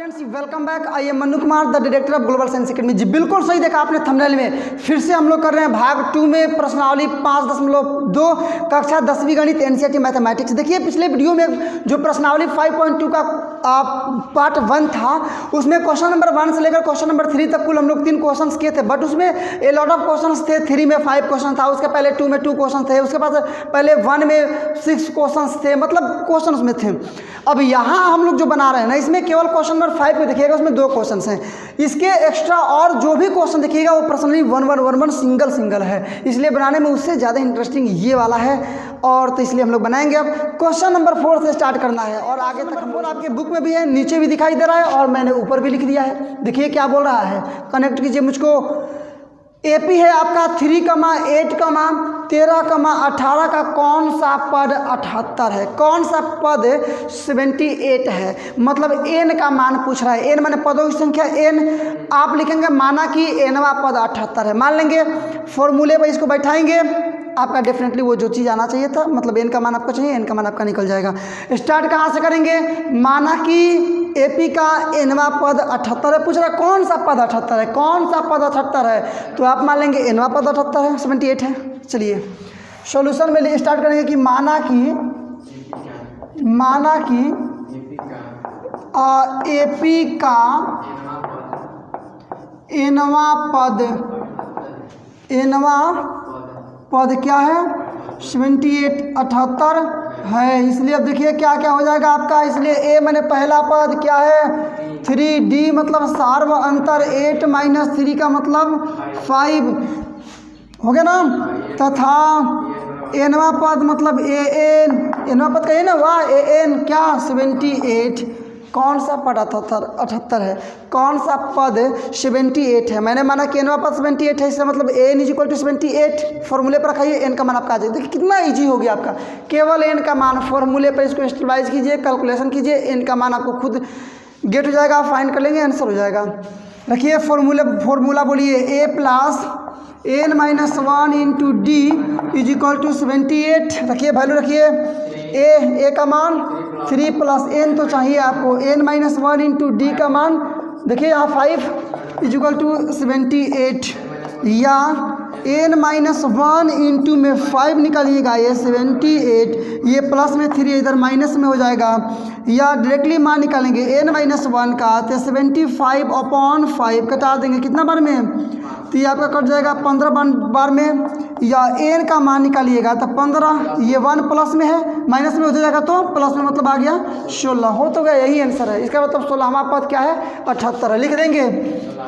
Friends, welcome back. I am Manu Kumar, the director of global science academy. जी बिल्कुल सही देखा आपने थंबनेल में। फिर से हम लोग कर रहे हैं भाग 2 में प्रश्नावली 5.2 कक्षा 10वीं गणित एनसीईआरटी मैथमेटिक्स। देखिए पिछले वीडियो में जो प्रश्नावली 5.2 का पार्ट 1 था, उसमें क्वेश्चन नंबर 1 से लेकर क्वेश्चन नंबर 3 तक कुल हम लोग 3 क्वेश्चन किए थे। बट उसमें ए लॉट ऑफ क्वेश्चन थे। 3 में 5 क्वेश्चन था, उसके पहले 2 में 2 क्वेश्चन थे, उसके बाद पहले 1 में 6 क्वेश्चन थे, मतलब क्वेश्चन उसमें थे। अब यहाँ हम लोग जो बना रहे हैं ना, इसमें केवल क्वेश्चन नंबर 5 में देखिएगा, उसमें 2 क्वेश्चन हैं। इसके एक्स्ट्रा और जो भी क्वेश्चन देखिएगा वो पर्सनली 1 सिंगल है, इसलिए बनाने में उससे ज़्यादा इंटरेस्टिंग ये वाला है। और तो इसलिए हम लोग बनाएंगे। अब क्वेश्चन नंबर 4 से स्टार्ट करना है और आगे तक हम आपके बुक में भी है, नीचे भी दिखाई दे रहा है और मैंने ऊपर भी लिख दिया है। देखिए क्या बोल रहा है, कनेक्ट कीजिए मुझको। एपी है आपका 3, 8, 13, 18 का कौन सा पद 78 है, कौन सा पद 78 है, मतलब एन का मान पूछ रहा है। एन माने पदों की संख्या, एन आप लिखेंगे माना कि एनवा पद 78 है, मान लेंगे। फॉर्मूले पर इसको बैठाएंगे, आपका डेफिनेटली वो जो चीज़ आना चाहिए था, मतलब एन का मान आपको चाहिए, एन का मान आपका निकल जाएगा। स्टार्ट कहाँ से करेंगे, माना कि एपी का एनवा पद 78 है, पूछ रहा है कौन सा पद 78 है, कौन सा पद 78 है, तो आप मान लेंगे एनवा पद 78 है, 78 है। चलिए सॉल्यूशन में स्टार्ट करेंगे कि माना कि एपी का एनवा पद क्या है 78 है। इसलिए अब देखिए क्या क्या हो जाएगा आपका। इसलिए ए मैंने पहला पद क्या है 3D, मतलब सार्व अंतर 8 - 3 का मतलब 5 हो गया ना, तथा एनवा पद मतलब एनवा पद कहिए ना, वाह एन क्या 78, कौन सा पद 78 है, कौन सा पद 78 है। मैंने माना कि एनवा पद 78 है, इसका मतलब एन इज इक्वल टू 78। फॉर्मूले पर रखाइए, एन का मान आपका आ जाए। देखिए कितना इजी हो गया आपका, केवल एन का मान फॉर्मूले पर इसको स्टेबलाइज कीजिए, कैलकुलेशन कीजिए, एन का मान आपको खुद गेट हो जाएगा, फाइंड कर लेंगे, आंसर हो जाएगा। रखिए फॉर्मूला बोलिए, A plus n - 1 into D is equal to 78। रखिए वैल्यू रखिए, ए का मान 3 + n तो चाहिए आपको, n - 1 इंटू डी का मान देखिए यहाँ 5 इज इक्वल टू 78, या n - 1 इंटू में 5 निकालिएगा, ये 78, ये प्लस में 3 इधर माइनस में हो जाएगा, या डायरेक्टली मान निकालेंगे n - 1 का, तो 75/5 कटा देंगे कितना बार में, तो ये आपका कट जाएगा 15 बार में। या n का मान निकालिएगा तो 15, ये 1 प्लस में है, माइनस में हो जाएगा तो प्लस में, मतलब आ गया 16, हो तो गया, यही आंसर है। इसका मतलब 16वां पद क्या है 78 है। लिख देंगे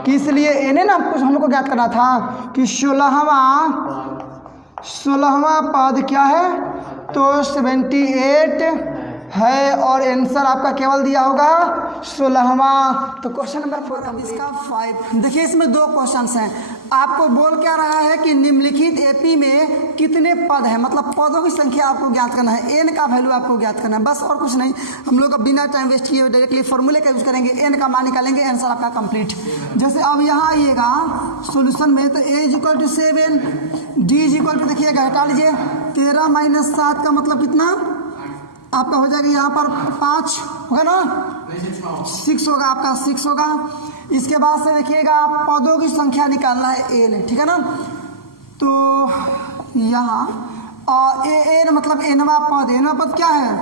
कि इसलिए n ना कुछ हम लोग को ज्ञात करना था कि 16वां पद क्या है, तो 78 है, और आंसर आपका केवल दिया होगा 16वां। तो क्वेश्चन नंबर 4 इसका 5। देखिए इसमें 2 क्वेश्चन हैं। आपको बोल क्या रहा है कि निम्नलिखित एपी में कितने पद है, मतलब पदों की संख्या आपको ज्ञात करना है, एन का वैल्यू आपको ज्ञात करना है, बस और कुछ नहीं। हम लोग अब बिना टाइम वेस्ट किए डायरेक्टली फॉर्मूले का यूज करेंगे, एन का मान निकालेंगे, आंसर आपका कंप्लीट। जैसे अब यहाँ आइएगा सॉल्यूशन में, तो A is equal to 7, D is equal to देखिएगा, हटा लीजिए 13 - 7 का मतलब कितना आपका हो जाएगा, यहाँ पर 5 होगा ना, 6 होगा आपका, 6 होगा। इसके बाद से देखिएगा पदों की संख्या निकालना है एन, ठीक है ना। तो यहाँ एन मतलब एनवा पद क्या है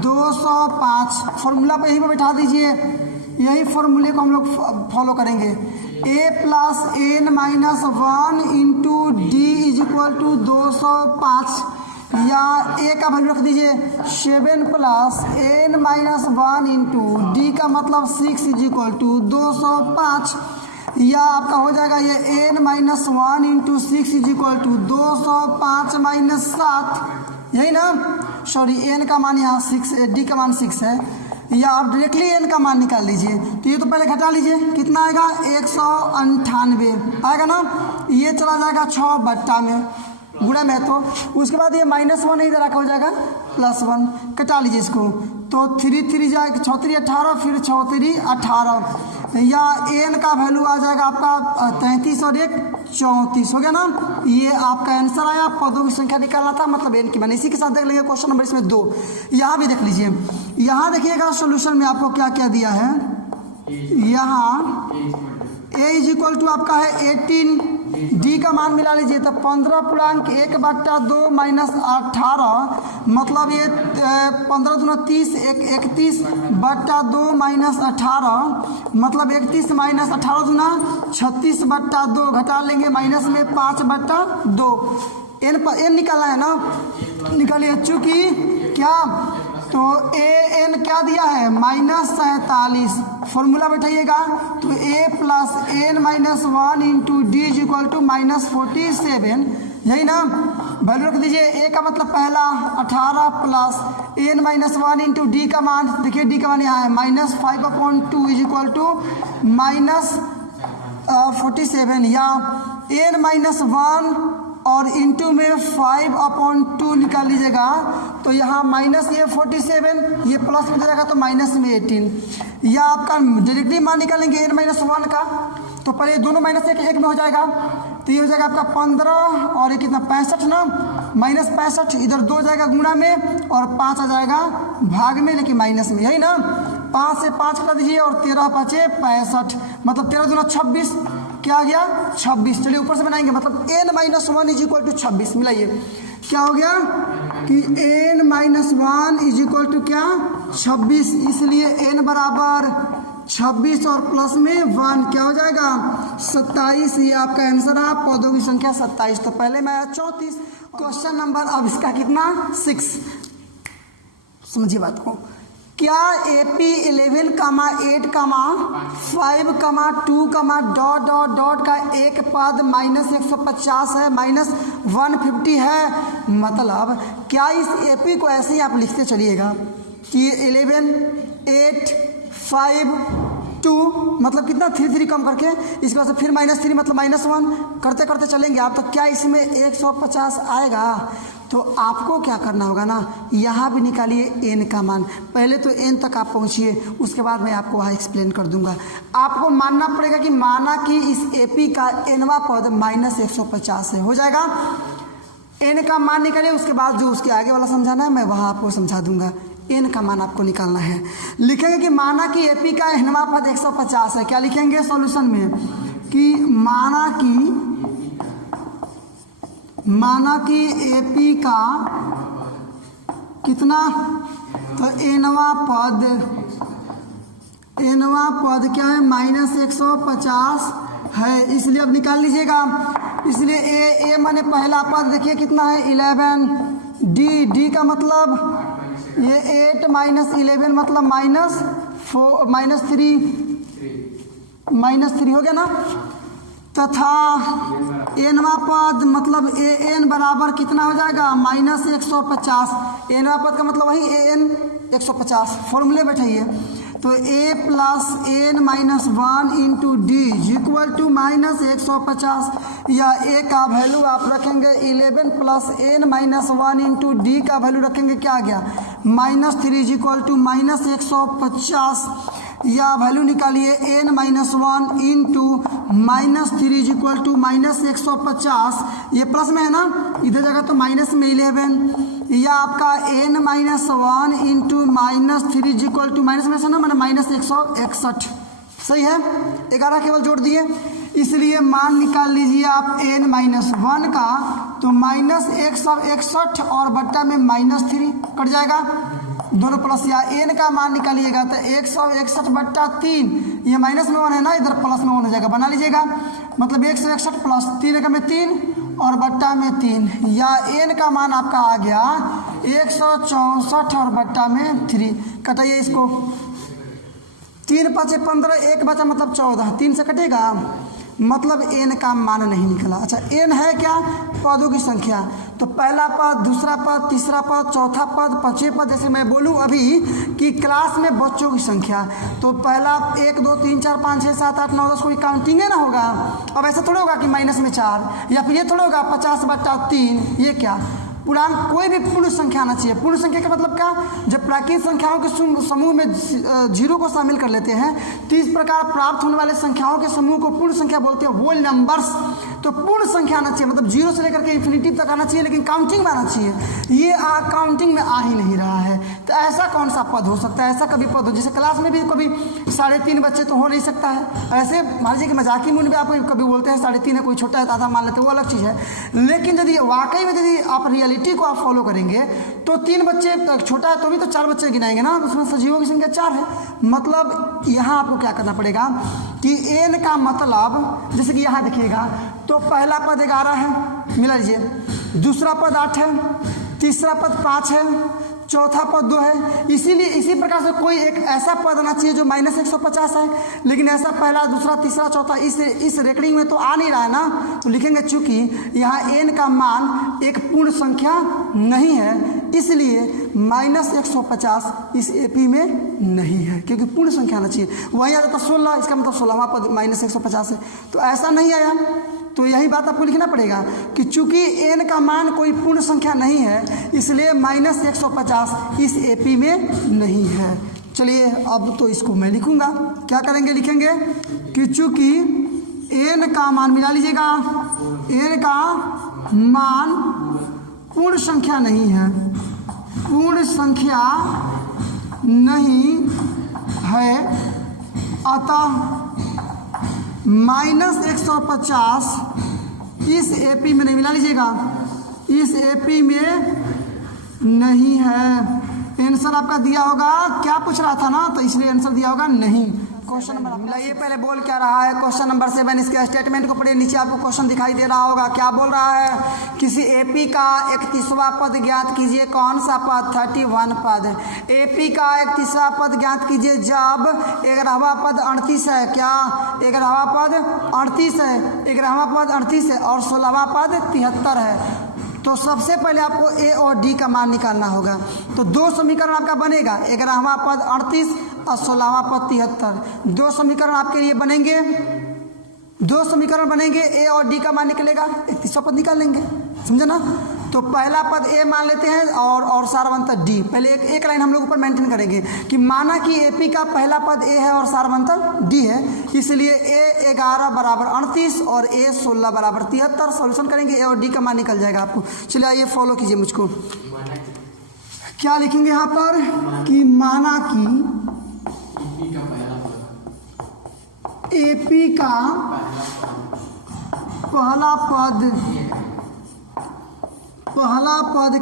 205। फॉर्मूला पे यहीं पर बैठा दीजिए, यही फॉर्मूले को हम लोग फॉलो करेंगे। A plus n - 1 into D is equal to 205, या ए का वैल्यू रख दीजिए 7 प्लस n - 1 इंटू डी का मतलब 6 इज इक्वल टू 205, या आपका हो जाएगा ये n - 1 into 6 is equal to 205 - 7, यही ना, सॉरी n का मान यहाँ 6, डी का मान 6 है, या आप डायरेक्टली n का मान निकाल लीजिए। तो ये तो पहले घटा लीजिए, कितना आएगा 198 आएगा ना, ये चला जाएगा 6 बट्टा में, गुणा में, तो उसके बाद ये -1 इधर आकर हो जाएगा +1, कटा लीजिए इसको, तो 3 जाएगा 6 3 18, फिर 6 3 18, या एन का वैल्यू आ जाएगा आपका 33 और 1 34 हो गया ना। ये आपका आंसर आया। पदों की संख्या निकालना था, मतलब एन की मैंने। इसी के साथ देख लेंगे क्वेश्चन नंबर इसमें 2। यहाँ भी देख लीजिए, यहाँ देखिएगा सॉल्यूशन में आपको क्या क्या दिया है। यहाँ a इज इक्वल टू आपका है 18, d का मान मिला लीजिए तो 15.1/2 माइनस 18, मतलब ये 15 दूना 30, 31/2 माइनस 18, मतलब 31 माइनस 18 दूना 36/2, घटा लेंगे माइनस में 5/2, एन निकालना है ना, निकालिए। चूँकि क्या तो ए एन क्या दिया है -47, फॉर्मूला बैठाइएगा तो a plus n minus 1 into D is equal to -47, यही ना, वैल्यू रख दीजिए। a का मतलब पहला 18 plus n minus 1 into d का मान, देखिए डी का मान यहाँ है -5/2 इज इक्वल टू -47, या एन माइनस 1 और इंटू में 5/2 निकाल लीजिएगा तो यहाँ माइनस ये 47, ये प्लस में जाएगा तो माइनस में 18, या आपका डायरेक्टली मान निकालेंगे n माइनस 1 का, तो पहले दोनों माइनस एक में हो जाएगा, तो ये हो जाएगा आपका 15 और ये कितना 65 ना, -65, इधर 2 जाएगा गुणा में और 5 आ जाएगा भाग में, लेकिन माइनस में, यही ना। 5 से 5 कटा दीजिए और 13 5 65, मतलब 13 दूना 26, क्या आ गया 26। चलिए ऊपर से बनाएंगे, मतलब n minus 1 is equal to 26, मिलाइए क्या हो गया कि n minus 1 is equal to क्या 26, इसलिए n बराबर 26 और प्लस में 1 क्या हो जाएगा 27, ये आपका आंसर है, पदों की संख्या 27। तो पहले में आया 34, क्वेश्चन नंबर अब इसका कितना 6, समझिए बात को। क्या AP 11, 8, 5, 2, डॉट का एक पद -150 है, -150 है, मतलब क्या इस AP को ऐसे ही आप लिखते चलिएगा कि 11, 8, 5, 2, मतलब कितना 3 कम करके इसके बाद से फिर -3 मतलब -1 करते करते चलेंगे आप, तो क्या इसमें 150 आएगा। तो आपको क्या करना होगा ना, यहाँ भी निकालिए n का मान, पहले तो n तक आप पहुँचिए, उसके बाद मैं आपको वहाँ एक्सप्लेन कर दूंगा। आपको मानना पड़ेगा कि माना कि इस AP का nवां पद -150 है, हो जाएगा। n का मान निकालिए, उसके बाद जो उसके आगे वाला समझाना है मैं वहाँ आपको समझा दूंगा। n का मान आपको निकालना है, लिखेंगे कि माना कि AP का nवां पद 150 है, क्या लिखेंगे सॉल्यूशन में कि माना कि AP का कितना, तो nवां पद क्या है -150 है, इसलिए अब निकाल लीजिएगा। इसलिए a माने पहला पद देखिए कितना है 11, d का मतलब ये 8 माइनस 11 मतलब -3 हो गया ना, तथा nवां पद मतलब an बराबर कितना हो जाएगा -150, nवां पद का मतलब वही an 150, फॉर्मूले बैठाइए तो a plus n minus 1 into d equal to -150, या a का वैल्यू आप रखेंगे 11 plus n minus 1 into d का वैल्यू रखेंगे क्या आ गया -3 इक्वल टू -150, या वैल्यू निकालिए n minus 1 into -3 equal to -150, ये प्लस में है ना, इधर जगह तो माइनस में 11, या आपका n minus 1 into -3 equal to minus में से ना मैंने -161, सही है, 11 केवल जोड़ दिए, इसलिए मान निकाल लीजिए आप n माइनस 1 का, तो -161 और बट्टा में -3 कट जाएगा, दोनों प्लस, या n का मान निकालिएगा तो 161/3, ये माइनस में 1 है ना, इधर प्लस में 1 हो जाएगा, बना लीजिएगा, मतलब 161 प्लस 3 का में 3 और बट्टा में 3, या n का मान आपका आ गया 164 और बट्टा में 3, कटाइए इसको, 3 × 5 = 15, 1 बचा मतलब 14, 3 से कटेगा, मतलब n का मान नहीं निकला। अच्छा n है क्या पदों की संख्या, तो पहला पद, दूसरा पद, तीसरा पद, चौथा पद, पांचवें पद, जैसे मैं बोलूं अभी कि क्लास में बच्चों की संख्या, तो पहला 1 2 3 4 5 6 7 8 9 10 कोई काउंटिंग है ना होगा। अब ऐसा थोड़ा होगा कि माइनस में 4, या फिर ये थोड़ा होगा 50/3, ये क्या पूर्णांक, कोई भी पूर्ण संख्या आना चाहिए। पूर्ण संख्या का मतलब क्या, जब प्राकृतिक संख्याओं के समूह में 0 को शामिल कर लेते हैं तो इस प्रकार प्राप्त होने वाले संख्याओं के समूह को पूर्ण संख्या बोलते हैं, होल नंबर्स। तो पूर्ण संख्या आना चाहिए, मतलब 0 से लेकर के इन्फिनिटी तक आना चाहिए, लेकिन काउंटिंग में आना चाहिए। ये काउंटिंग में आ ही नहीं रहा है। तो ऐसा कौन सा पद हो सकता है? ऐसा कभी पद हो, जैसे क्लास में भी कभी 3.5 बच्चे तो हो नहीं सकता है। ऐसे मान लीजिए कि मजाकी मूड में आप कभी बोलते हैं 3.5 है, कोई छोटा है दादा मान लेते हैं, वो अलग चीज़ है। लेकिन यदि वाकई में यदि आप रियलिटी को आप फॉलो करेंगे तो 3 बच्चे छोटा है तो भी तो 4 बच्चे गिनाएंगे ना, उसमें सजीवों की संख्या 4 है। मतलब यहाँ आपको क्या करना पड़ेगा कि n का मतलब, जैसे कि यहाँ देखिएगा तो पहला पद 11 है, मिला लीजिए, दूसरा पद 8 है, तीसरा पद 5 है, चौथा पद 2 है। इसीलिए इसी प्रकार से कोई एक ऐसा पद आना चाहिए जो -150 है, लेकिन ऐसा पहला, दूसरा, तीसरा, चौथा इस रेकॉर्डिंग में तो आ नहीं रहा है ना। तो लिखेंगे चूंकि यहाँ n का मान एक पूर्ण संख्या नहीं है, इसलिए -150 इस एपी में नहीं है, क्योंकि पूर्ण संख्या आना चाहिए। वहीं आ जाता 16, इसका मतलब 16वां पद -150 है, तो ऐसा नहीं आया। तो यही बात आपको लिखना पड़ेगा कि चूंकि n का मान कोई पूर्ण संख्या नहीं है, इसलिए -150 इस एपी में नहीं है। चलिए अब तो इसको मैं लिखूंगा, क्या करेंगे, लिखेंगे कि चूंकि n का मान, मिला लीजिएगा, n का मान पूर्ण संख्या नहीं है, पूर्ण संख्या नहीं है, अतः -150 इस एपी में नहीं, मिला लीजिएगा, इस एपी में नहीं है। आंसर आपका दिया होगा, क्या पूछ रहा था ना, तो इसलिए आंसर दिया होगा नहीं। क्वेश्चन नंबर, ये पहले बोल क्या रहा है, क्वेश्चन नंबर 7, इसके स्टेटमेंट को पढ़िए। नीचे आपको क्वेश्चन दिखाई दे रहा होगा, क्या बोल रहा है, किसी एपी का 31वां पद ज्ञात कीजिए। कौन सा पद? 31 पद। एपी का 31वां पद ज्ञात कीजिए जब 11वां पद 38 है। क्या 11वां पद 38 है? 11वां पद 38 है और 16वां पद 73 है। तो सबसे पहले आपको ए और डी का मान निकालना होगा। तो 2 समीकरण आपका बनेगा, 11वां पद 38 और 16वां पद 73। 2 समीकरण आपके लिए बनेंगे, 2 समीकरण बनेंगे, ए और डी का मान निकलेगा, 31वां पद निकाल लेंगे, समझे ना। तो पहला पद ए मान लेते हैं और सारवंतर डी। पहले एक लाइन हम लोग ऊपर मेंटेन करेंगे कि माना कि एपी का पहला पद ए है और सारवंतर डी है, इसलिए ए 11 बराबर 38 और ए 16 बराबर 73। सॉल्यूशन करेंगे, ए और डी का मान निकल जाएगा आपको। चलिए आइए फॉलो कीजिए मुझको। क्या लिखेंगे यहाँ पर कि माना कि एपी का पहला पद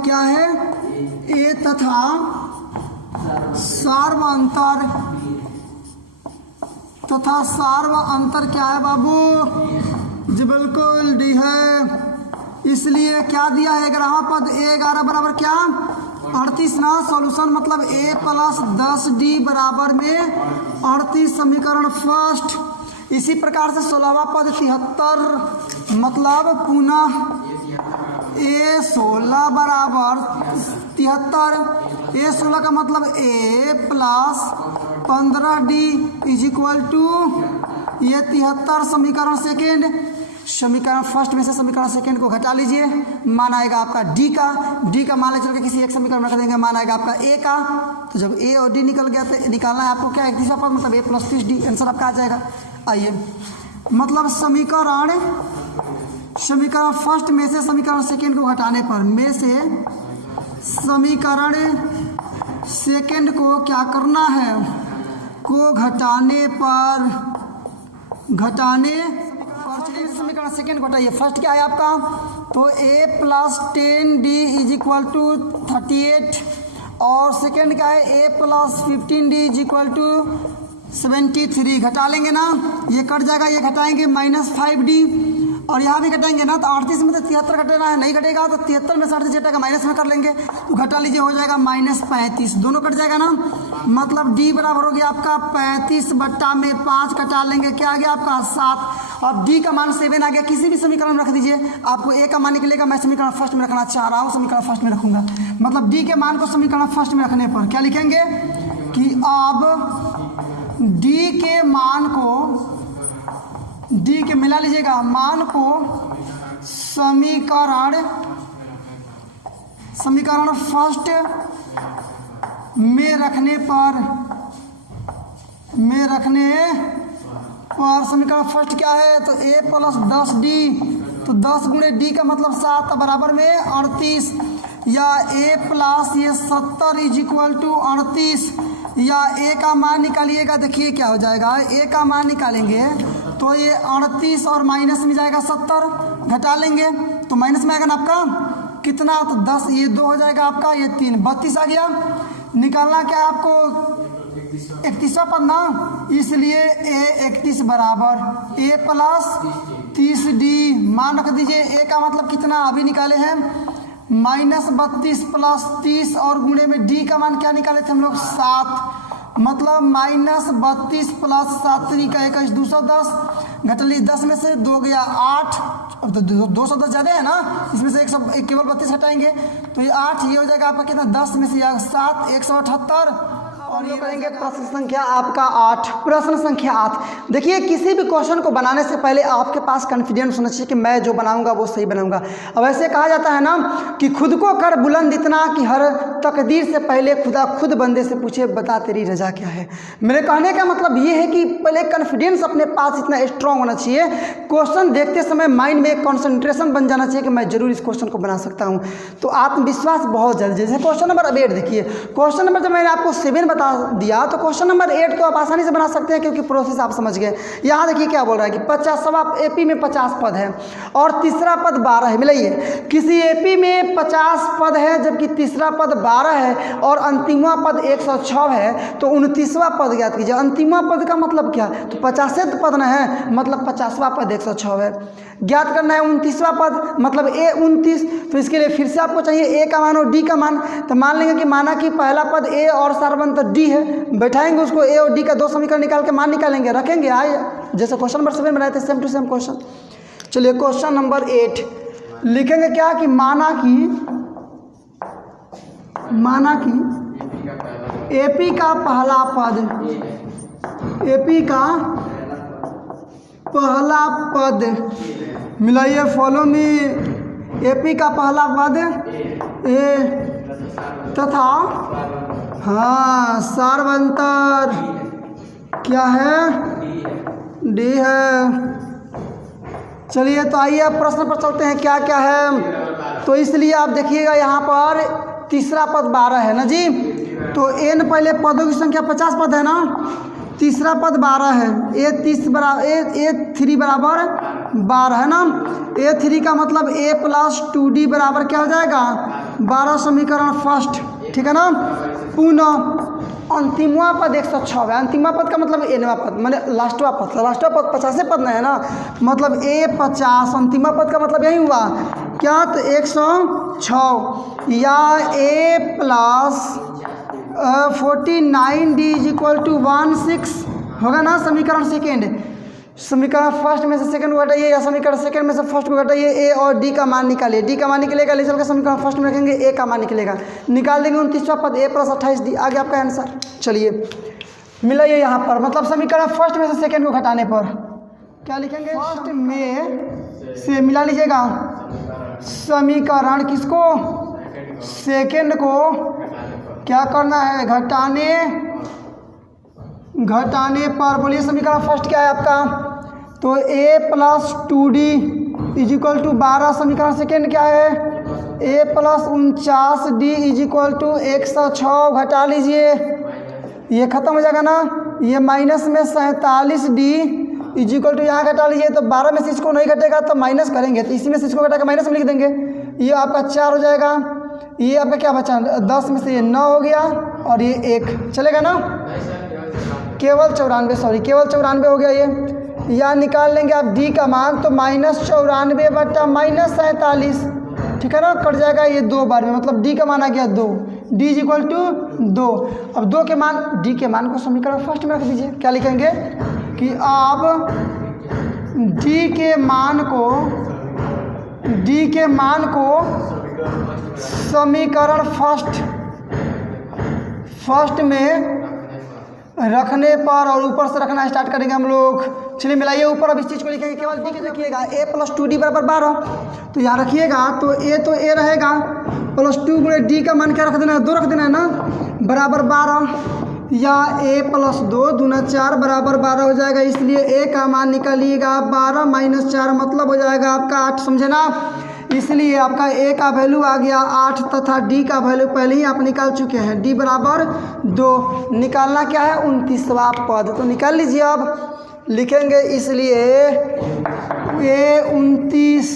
क्या है? ए तथा सार्वअंतर क्या है बाबू? जी बिल्कुल डी है। इसलिए क्या दिया है? 11वां पद ए 11 बराबर क्या? 38 ना। सॉल्यूशन मतलब a + 10d बराबर में 38, समीकरण फर्स्ट। इसी प्रकार से 16वां पद 73, मतलब पुनः a 16 बराबर 73। a 16 का मतलब a + 15d = ये 73 समीकरण सेकेंड। समीकरण फर्स्ट में से समीकरण सेकेंड को घटा लीजिए, मान आएगा आपका डी का मान ले चल के किसी एक समीकरण में रख देंगे, मान आएगा आपका ए का। तो जब ए और डी निकल गया तो निकालना है आपको क्या? 31वां पद मतलब a + 30d, आंसर आपका आ जाएगा। आइए, मतलब समीकरण फर्स्ट में से समीकरण सेकेंड को घटाने पर, में से समीकरण सेकेंड को क्या करना है? को समीकरण सेकेंड को हटाइए। फर्स्ट क्या है आपका? तो a + 10d = 38 और सेकेंड क्या है? a + 15d = 73। घटा लेंगे ना, ये कट जाएगा, ये घटाएंगे -5d और यहाँ भी घटाएंगे ना। तो 38 में तो 73 घटाना है, नहीं घटेगा तो 73 में 38 घटेगा, माइनस में कर लेंगे तो घटा लीजिए, हो जाएगा -35। दोनों कट जाएगा ना, मतलब d बराबर हो गया आपका 35/5 कटा लेंगे, क्या आ गया आपका 7। अब d का मान 7 आ गया। किसी भी समीकरण में रख दीजिए, आपको a का मान निकलेगा। मैं समीकरण फर्स्ट में रखना चाह रहा हूँ, समीकरण फर्स्ट में रखूंगा। मतलब d के मान को समीकरण फर्स्ट में रखने पर क्या लिखेंगे कि अब d के मान को, डी के मिला लीजिएगा, मान को समीकरण फर्स्ट में रखने पर समीकरण फर्स्ट क्या है? तो a + 10d तो 10 गुणे डी का मतलब 7 बराबर में 38, या a प्लस ये 70 इज इक्वल टू 38, या a का मान निकालिएगा। देखिए क्या हो जाएगा, a का मान निकालेंगे तो ये 38 और माइनस में जाएगा 70, घटा लेंगे तो माइनस में आएगा ना आपका कितना, तो 10, ये 2 हो जाएगा आपका, ये 3, 32 आ गया। निकालना क्या है आपको, 31वां पद ना, इसलिए a 31 बराबर a प्लस 30d, मान रख दीजिए। a का मतलब कितना अभी निकाले हैं -32 प्लस 30 और गुणे में d का मान क्या निकाले थे हम लोग 7, मतलब -32 प्लस 7 3 का 21 210, घटली 10 में से 2 गया 8, अब तो 210 ज़्यादा है ना, इसमें से 100 केवल 32 हटाएंगे तो ये 8, ये हो जाएगा आपका कितना 10 में से 7 178। और ये करेंगे प्रश्न संख्या आपका 8। प्रश्न संख्या 8, देखिए किसी भी क्वेश्चन को बनाने से पहले आपके पास कॉन्फिडेंस होना चाहिए कि मैं जो बनाऊंगा वो सही बनाऊंगा। अब ऐसे कहा जाता है ना कि खुद को कर बुलंद इतना कि हर तकदीर से पहले खुदा खुद बंदे से पूछे बता तेरी रजा क्या है। मेरे कहने का मतलब ये है कि पहले कॉन्फिडेंस अपने पास इतना स्ट्रांग होना चाहिए, क्वेश्चन देखते समय माइंड में एक कॉन्सेंट्रेशन बन जाना चाहिए कि मैं जरूर इस क्वेश्चन को बना सकता हूँ। तो आत्मविश्वास बहुत जल्दी, जैसे क्वेश्चन नंबर 8 देखिए, क्वेश्चन नंबर जब मैंने आपको 7 बता दिया तो क्वेश्चन नंबर 8 तो आप आसानी से बना सकते हैं क्योंकि प्रोसेस आप समझ गए। यहाँ देखिए क्या बोल रहा है कि 50वां एपी में 50 पद है और तीसरा पद 12 है। मिलाइए, किसी एपी में 50 पद है जबकि तीसरा पद 12 है और अंतिमवा पद 106 है, तो 29वां पद ज्ञात कीजिए। अंतिमवा पद का मतलब क्या, तो 50 पद ना है, मतलब 50वां पद 106 है। ज्ञात करना है 29वां पद, मतलब ए 29, तो इसके लिए फिर से आपको चाहिए ए का मान और डी का मान। तो मान लेंगे कि माना कि पहला पद ए और सारबंत डी है, बैठाएंगे उसको, ए और डी का 2 समीकरण निकाल के मान निकालेंगे, रखेंगे आए जैसे क्वेश्चन नंबर 7 बनाए थे, सेम टू सेम क्वेश्चन। चलिए क्वेश्चन नंबर 8 लिखेंगे क्या कि माना कि एपी का पहला पद, एपी का पहला पद, मिलाइए फॉलो मी, एपी का पहला पद ए तथा हाँ सार्वंतर क्या है, डी है। चलिए तो आइए अब प्रश्न पर चलते हैं क्या क्या है। तो इसलिए आप देखिएगा यहाँ पर तीसरा पद 12 है ना जी, तो एन पहले पदों की संख्या 50 पद है ना, तीसरा पद 12 है, ए3 बराबर 12 है ना। ए3 का मतलब a प्लस 2d बराबर क्या हो जाएगा 12, समीकरण फर्स्ट, ठीक है ना। पुनः अंतिमवा पद 106 है, अंतिमवा पद का मतलब एनवा पद मैंने लास्टवा पद, लास्टवा पद 50 पद नहीं है ना, मतलब a 50, अंतिमवा पद का मतलब यही हुआ क्या, तो 106, या a plus 49d is equal to 16 होगा ना। समीकरण सेकेंड, समीकरण फर्स्ट में से सेकंड को घटाइए या समीकरण सेकंड में से फर्स्ट को घटाइए, ए और डी का मान निकालिए, डी का मान निकलेगा, ले चल के समीकरण फर्स्ट में रखेंगे, ए का मान निकलेगा, निकाल देंगे 29वां पद ए प्लस 28d, आगे आपका आंसर। चलिए मिलाइए यहाँ पर, मतलब समीकरण फर्स्ट में से सेकंड को घटाने पर क्या लिखेंगे, फर्स्ट में से मिला लीजिएगा समीकरण किसको, सेकंड को क्या करना है, घटाने पर। बोलिए समीकरण फर्स्ट क्या है आपका, तो a plus 2d is equal to 12, समीकरण सेकेंड क्या है, a plus 49d is equal to 106, घटा लीजिए, ये खत्म हो जाएगा ना, ये माइनस में 47d इज इक्वल टू यहाँ घटा लीजिए, तो 12 में से इसको नहीं घटेगा तो माइनस करेंगे, तो इसी में से इसको घटा के माइनस में लिख देंगे, ये आपका 4 हो जाएगा, ये आपका क्या बचा 10 में से ये 9 हो गया और ये 1 चलेगा ना, केवल 94 हो गया ये। या निकाल लेंगे आप डी का मान, तो -94 बटा -47, ठीक है ना, कट जाएगा ये 2 बार में, मतलब डी का मान आ गया 2, डी इज इक्वल टू 2। अब 2 के मान, डी के मान को समीकरण फर्स्ट में रख दीजिए, क्या लिखेंगे कि अब डी के मान को समीकरण फर्स्ट में रखने पर, और ऊपर से रखना स्टार्ट करेंगे हम लोग। चलिए मिलाइए, ऊपर अब इस चीज़ को लिखेंगे, केवल डी के रखिएगा, a प्लस 2d बराबर 12, तो यहाँ रखिएगा, तो a रहेगा प्लस 2 गुणे डी का मान क्या रख देना है, 2 रख देना है ना, बराबर 12, या a प्लस 2 दूना 4 बराबर 12 हो जाएगा। इसलिए a का मान निकालिएगा 12 माइनस 4 मतलब हो जाएगा आपका 8, समझे ना। इसलिए आपका a का वैल्यू आ गया 8 तथा d का वैल्यू पहले ही आप निकाल चुके हैं, d बराबर 2। निकालना क्या है 29वां पद, तो निकाल लीजिए। अब लिखेंगे इसलिए a 29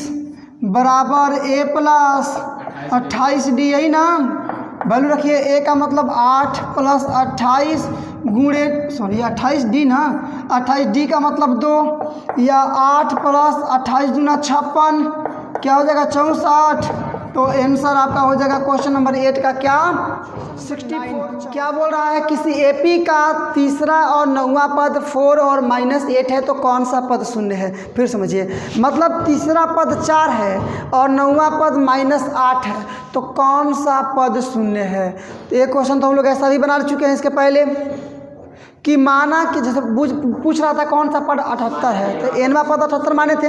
बराबर a प्लस 28d, यही ना वैल्यू रखिए। a का मतलब 8 प्लस 28 गुणे 28d ना, 28d का मतलब 2 या 8 प्लस 28 दूना 56 क्या हो जाएगा 64। तो आंसर आपका हो जाएगा क्वेश्चन नंबर 8 का क्या 64। क्या बोल रहा है, किसी एपी का तीसरा और 9वां पद 4 और -8 है तो कौन सा पद शून्य है। फिर समझिए, मतलब तीसरा पद 4 है और 9वां पद -8 है तो कौन सा पद शून्य है। तो एक क्वेश्चन तो हम लोग ऐसा भी बना चुके हैं इसके पहले कि माना कि जैसे पूछ रहा था कौन सा पद 78 है तो एनवा पद 78 माने थे।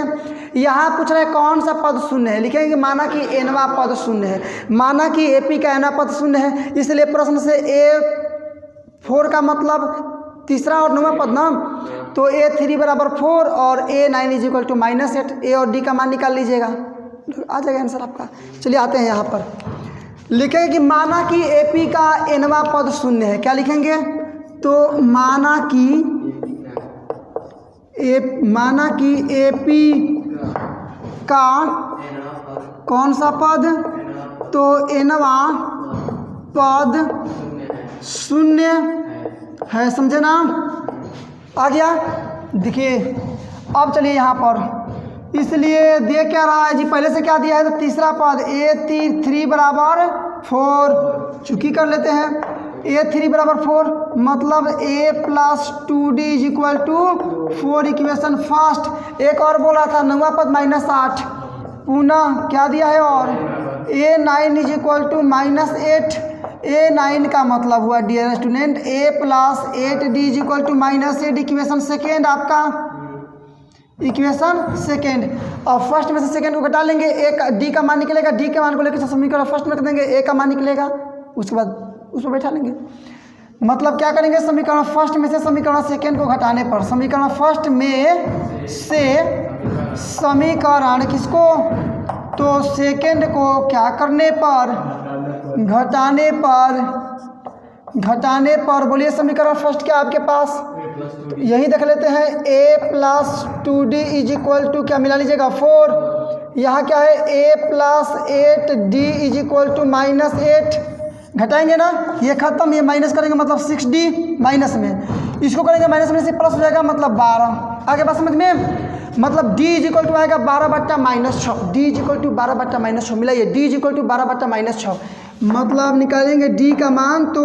यहाँ पूछ रहा है कौन सा पद शून्य है, लिखेंगे माना कि एनवा पद शून्य है, माना कि एपी का एनवा पद शून्य है। इसलिए प्रश्न से A4 का मतलब तीसरा और 9वां पद ना, तो A3 बराबर 4 और A9 is equal to -8, A और D का मान निकाल लीजिएगा, आ जाएगा आंसर आपका। चलिए आते हैं यहाँ पर, लिखेंगे कि माना कि एपी का एनवा पद शून्य है। क्या लिखेंगे, तो माना कि एपी का कौन सा पद, तो एनवा पद शून्य है, समझे ना। आ गया, देखिए अब चलिए यहाँ पर, इसलिए दे क्या रहा है जी, पहले से क्या दिया है तो तीसरा पद A3 बराबर 4, चुकी कर लेते हैं। A3 बराबर 4 मतलब A plus 2D is equal to 4, equation first. एक और बोला था 9वां पद -8, पुनः क्या दिया है और A9 is equal to -8। A9 का मतलब हुआ dear student A plus 8D is equal to -8, equation second आपका, इक्वेशन सेकेंड। और फर्स्ट में से सेकेंड को घटा लेंगे, एक D का मान निकलेगा, D के मान को लेकर समीकरण फर्स्ट में रख देंगे, A का मान निकलेगा, उसके बाद उसको बैठा लेंगे। मतलब क्या करेंगे, समीकरण फर्स्ट में से समीकरण सेकेंड को घटाने पर, समीकरण फर्स्ट में से समीकरण किसको, तो सेकेंड को क्या करने पर, घटाने पर बोलिए समीकरण फर्स्ट क्या आपके पास, यही देख लेते हैं। A plus 2D is equal to क्या मिला लीजिएगा 4, यहाँ क्या है A plus 8D is equal to -8, घटाएंगे ना, ये खत्म, ये माइनस करेंगे मतलब 6D माइनस में, इसको करेंगे माइनस में से प्लस हो जाएगा मतलब 12। आगे बात समझ में, मतलब D इज इक्वल टू आएगा 12/-6, D इज इक्वल टू 12/-6 मिलाइए, D इज इक्वल टू 12/-6 मतलब निकालेंगे D का मान तो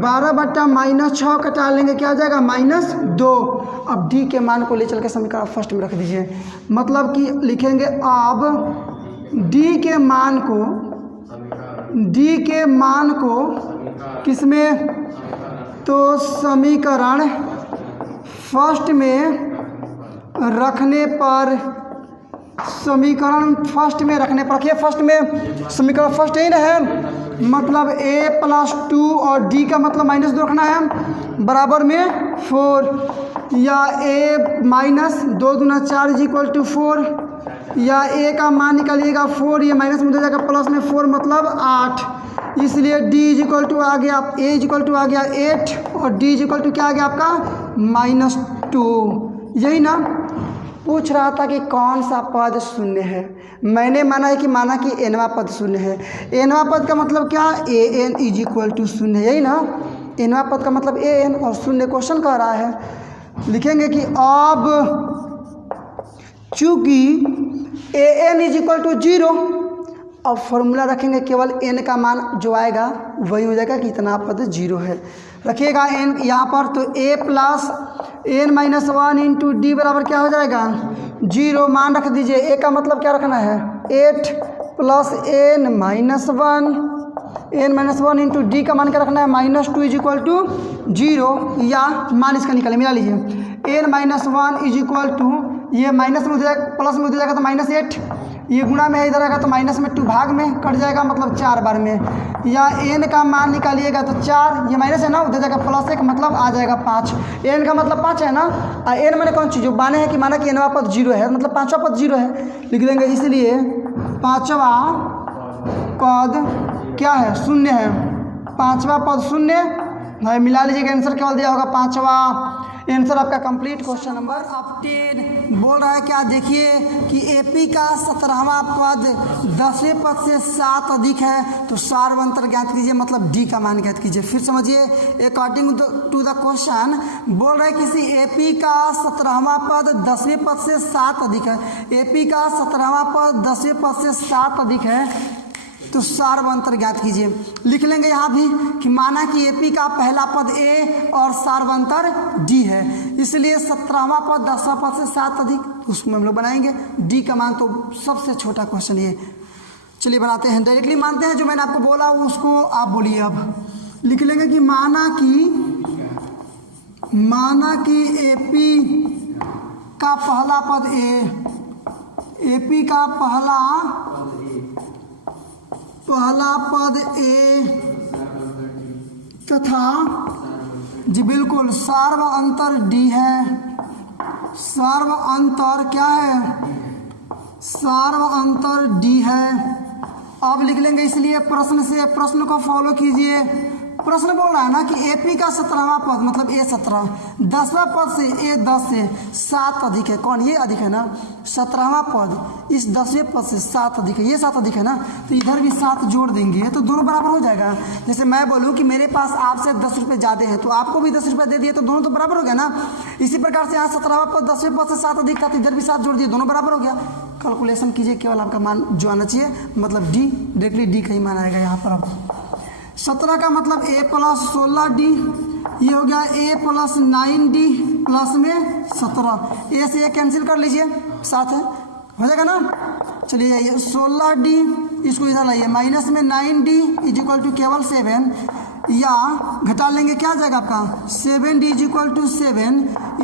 12/-6 कटा लेंगे, क्या हो जाएगा -2। अब D के मान को ले चल के समीकरण फर्स्ट में रख दीजिए, मतलब कि लिखेंगे अब D के मान को किसमें, तो समीकरण फर्स्ट में रखने पर, रखिए फर्स्ट में, समीकरण फर्स्ट ही ना है, मतलब A प्लस 2 और D का मतलब -2 रखना है, बराबर में 4 या A माइनस 2 दूना 4 इज इक्वल टू 4, या A का मान निकालिएगा 4, ये माइनस में हो जाएगा प्लस में 4 मतलब 8। इसलिए D इज इक्वल टू आ गया, A इज इक्वल टू आ गया 8 और D इज इक्वल टू क्या आ गया आपका -2। यही ना पूछ रहा था कि कौन सा पद शून्य है। मैंने माना कि एनवा पद शून्य है। एनवा पद का मतलब क्या, AN इज इक्वल टू 0, यही ना। एनवा पद का मतलब AN और शून्य क्वेश्चन कह रहा है। लिखेंगे कि अब चूंकि AN इज इक्वल टू 0, अब फॉर्मूला रखेंगे केवल n का मान जो आएगा वही हो जाएगा कि इतना पद 0 है। रखिएगा n यहाँ पर, तो A plus n-1 into D बराबर क्या हो जाएगा 0, मान रख दीजिए। A का मतलब क्या रखना है 8 प्लस n-1 इंटू D का मान क्या रखना है -2 इज इक्वल टू 0, या मान इसका निकाले मिला लीजिए n-1 इज इक्वल टू, ये माइनस में हो जाएगा प्लस में हो जाएगा तो -8 ये गुणा में है, इधर आएगा तो माइनस में 2 भाग में कट जाएगा, मतलब 4 बार में। या n का मान निकालिएगा तो 4, ये माइनस है ना, उधर जाएगा +1 मतलब आ जाएगा 5। n का मतलब 5 है ना, n मैंने कौन चीज़ जो माने है कि माना कि nवां पद 0 है, मतलब 5वां पद 0 है, लिख देंगे। इसलिए 5वां पद क्या है, 0 है। 5वां पद 0 मिला लीजिएगा, आंसर केवल दिया होगा 5वां। आंसर आपका कंप्लीट। क्वेश्चन नंबर 10 बोल रहा है क्या, देखिए कि एपी का 17वां पद 10वें पद से 7 अधिक है तो सार्वंतर ज्ञात कीजिए, मतलब डी का मान ज्ञात कीजिए। फिर समझिए, अकॉर्डिंग टू द क्वेश्चन बोल रहा है किसी एपी का 17वां पद 10वें पद से 7 अधिक है। एपी का 17वां पद 10वें पद से 7 अधिक है तो सार्वंतर ज्ञात कीजिए। लिख लेंगे यहाँ भी कि माना कि एपी का पहला पद ए और सार्वंतर डी है, इसलिए 17वां पद 10वां पद से 7 अधिक, उसमें हम लोग बनाएंगे डी का मान। तो सबसे छोटा क्वेश्चन ये, चलिए बनाते हैं, डायरेक्टली मानते हैं। जो मैंने आपको बोला उसको आप बोलिए। अब लिख लेंगे कि माना कि एपी का पहला पद ए, एपी का पहला पद ए तथा जी बिल्कुल सार्व अंतर डी है। सार्व अंतर क्या है, सार्व अंतर डी है। अब लिख लेंगे, इसलिए प्रश्न से प्रश्न को फॉलो कीजिए। प्रश्न बोल रहा है ना कि एपी का 17वां पद मतलब ए 17, 10वां पद से ए 10 से 7 अधिक है। कौन, ये अधिक है ना, 17वां पद इस 10वें पद से 7 अधिक है, ये 7 अधिक है ना, तो इधर भी 7 जोड़ देंगे तो दोनों बराबर हो जाएगा। जैसे मैं बोलूँ कि मेरे पास आपसे 10 रुपये ज़्यादा है तो आपको भी 10 रुपये दे दिए तो दोनों तो बराबर हो गया ना। इसी प्रकार से यहाँ 17वां पद 10वें पद से 7 अधिक था तो इधर भी 7 जोड़ दिए, दोनों बराबर हो गया। कैलकुलेशन कीजिए, केवल आपका मान जो आना चाहिए, मतलब डी, डायरेक्टली डी का ही मान आएगा यहाँ पर। अब 17 का मतलब a + 16d, ये हो गया a + 9d प्लस में 17, a से a कैंसिल कर लीजिए, 7 है, हो जाएगा ना। चलिए ये 16d, इसको इधर लाइए, माइनस में 9d = केवल 7, या घटा लेंगे क्या जाएगा आपका 7d = 7,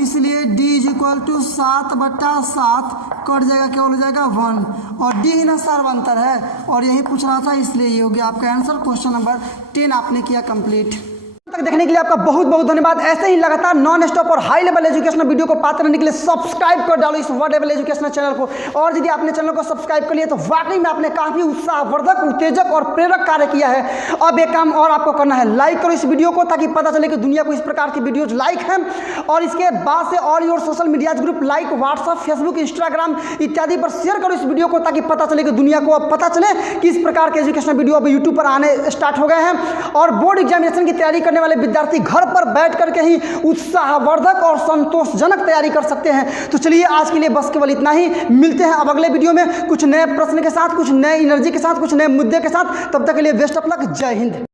इसलिए d = 7/7 कट जाएगा, केवल हो जाएगा 1, और डी ही ना सार्वंतर है और यही पूछ रहा था, इसलिए ये हो गया आपका आंसर। क्वेश्चन नंबर 10 आपने किया कंप्लीट। तक देखने के लिए आपका बहुत बहुत धन्यवाद। ऐसे ही लगातार नॉन स्टॉप और हाई लेवल एजुकेशनल वीडियो को पाते रहने के लिए सब्सक्राइब कर डालो इस वर्ड लेवल एजुकेशनल चैनल को। और यदि आपने चैनल को सब्सक्राइब कर लिया तो वाकई में आपने काफी उत्साहवर्धक, उत्तेजक और प्रेरक कार्य किया है। अब एक काम और आपको करना है, लाइक करो इस वीडियो को ताकि पता चले कि दुनिया को इस प्रकार की वीडियोज लाइक हैं। और इसके बाद से all your social media group like WhatsApp, Facebook, Instagram इत्यादि पर शेयर करो इस वीडियो को ताकि पता चले कि दुनिया को अब पता चले कि इस प्रकार के एजुकेशनल वीडियो अब यूट्यूब पर आने स्टार्ट हो गए हैं। और बोर्ड एग्जामिनेशन की तैयारी करने वाले विद्यार्थी घर पर बैठ करके ही उत्साहवर्धक और संतोषजनक तैयारी कर सकते हैं। तो चलिए आज के लिए बस केवल इतना ही, मिलते हैं अब अगले वीडियो में कुछ नए प्रश्न के साथ, कुछ नए एनर्जी के साथ, कुछ नए मुद्दे के साथ। तब तक के लिए बेस्ट ऑफ लक, जय हिंद।